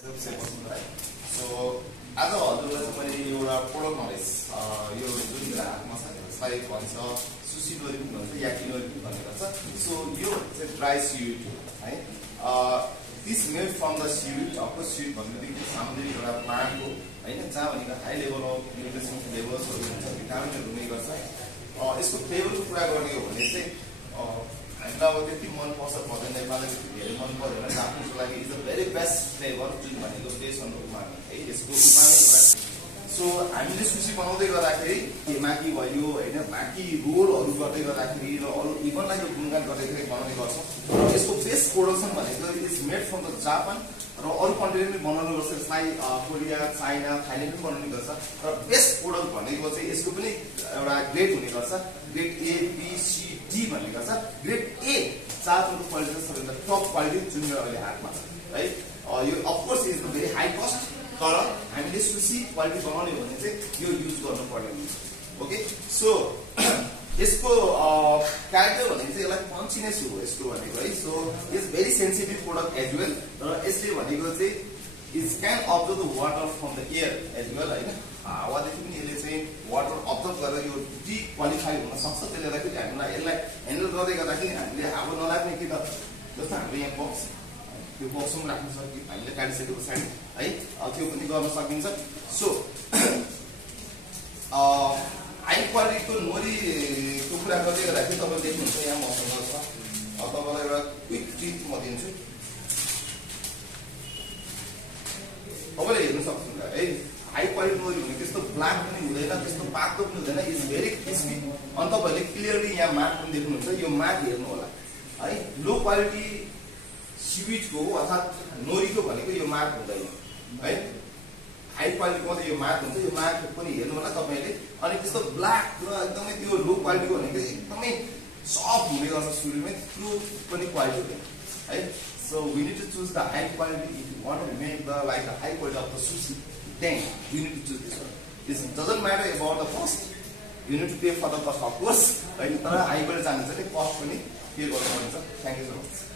So आज हजुरलाई चाहिँ मैले एउटा प्रोडक्ट नलेज यो जुन मेरो हातमा छ यसलाई भन्छ सुसी डोरी पनि भन्छ याकी डोरी पनि भन्ने गर्छ। सो यो चाहिँ ड्राई सिविड है, this made from the seaweed. Of course seaweed भन्नेबित्तिकै सामग्री एउटा प्लान्ट हो हैन, जहाँ भनेको हाई लेभल अफ न्युट्रिसन लेभल्सहरू हुन्छ, भिटामिनहरू हुने गर्छ। यसको फ्लेभरको कुरा गर्ने हो भने चाहिँ हामीलाई अब त्यति मन पर्छ पर्दैन, नेपालले त्यति धेरै मन पर्दैन। आफ्नो लागि is the very best flavour जुन भनेको बेस अन उमामी है, यसको उमामी एउटा। सो हामीले सुसी बनाउँदै गर्दाखेरि माकी भयो हैन, बाँकी रोलहरू गर्दै गर्दाखेरि र अरू इभनलाई यो गुणगान गर्दै बनाउने गर्छौँ। र यसको बेस्ट प्रोडक्सन भनेको is made from the Japan र अरू कन्ट्रीले पनि बनाउनु गर्छ, यसलाई कोरिया, चाइना, थाइल्यान्ड पनि बनाउने गर्छ। र बेस्ट प्रोडक्ट भनेको चाहिँ यसको पनि एउटा ग्रेड हुने गर्छ, grade A B C D भन्ने गर्छ। ग्रेड ए चारको क्वालिटी चाहिँ सबैभन्दा टप क्वालिटी जुन मेरो अहिले हातमा छ है। यो of course is the very high cost, तर हामीले सुसी क्वालिटी बनाउने भने चाहिँ यो युज गर्नुपर्ने हुन्छ। ओके, सो यसको क्यारेक्टर भनेको चाहिँ यसलाई पन्चिनेस हो यसको भनेको है। So is very sensitive product as well, र यसले भनेको चाहिँ is can absorb the water from the air as well होइन। हावादेखि पनि यसले चाहिँ वाटर अब्जर्भ गरेर यो डिक्वालिफाई हुन सक्छ। त्यसले गर्दाखेरि हामीलाई यसलाई ह्यान्डल गर्दै गर्दाखेरि हामीले हावा नलाग्ने कि त जस्तो हामीले यहाँ बक्स, त्यो बक्समा राख्न सक्यो हामीले काटिसके पछाडि है, त्यो पनि गर्न सकिन्छ। सो हाई क्वालिटीको नोरीको कुरा गर्दै गर्दाखेरि तपाईँ देख्नुहुन्छ यहाँ मसँग छ। तपाईँलाई एउटा क्विक टिप म दिन्छु, तपाईँले हेर्नु सक्नुहुन्छ है। हाई क्वालिटी नोरी हुने त्यस्तो ब्ल्याक पनि हुँदैन, त्यस्तो पाक्दो पनि हुँदैन, इज भेरी क्रिस्पी। अनि तपाईँहरूले क्लियरली यहाँ मार्क पनि देख्नुहुन्छ, यो मार्क हेर्नु होला है। लो क्वालिटी सिविडको अर्थात् नोरीको भनेको यो मार्क हुँदैन है। हाई क्वालिटीको मात्रै यो मार्क हुन्छ, यो मार्क पनि हेर्नु होला तपाईँले। अनि त्यस्तो ब्ल्याक र एकदमै त्यो लो क्वालिटीको भनेको एकदमै सफ्ट हुने गर्छ सुरुमै, त्यो पनि क्वालिटी हुँदैन है। So we need to choose the high quality if you want to make the like the high quality of the sushi, then you need to choose this one. This doesn't matter about the cost. You need to pay for the cost, of course. Right? तर high quality जान्छ भने cost पनि pay गर्नुपर्छ। Thank you so much.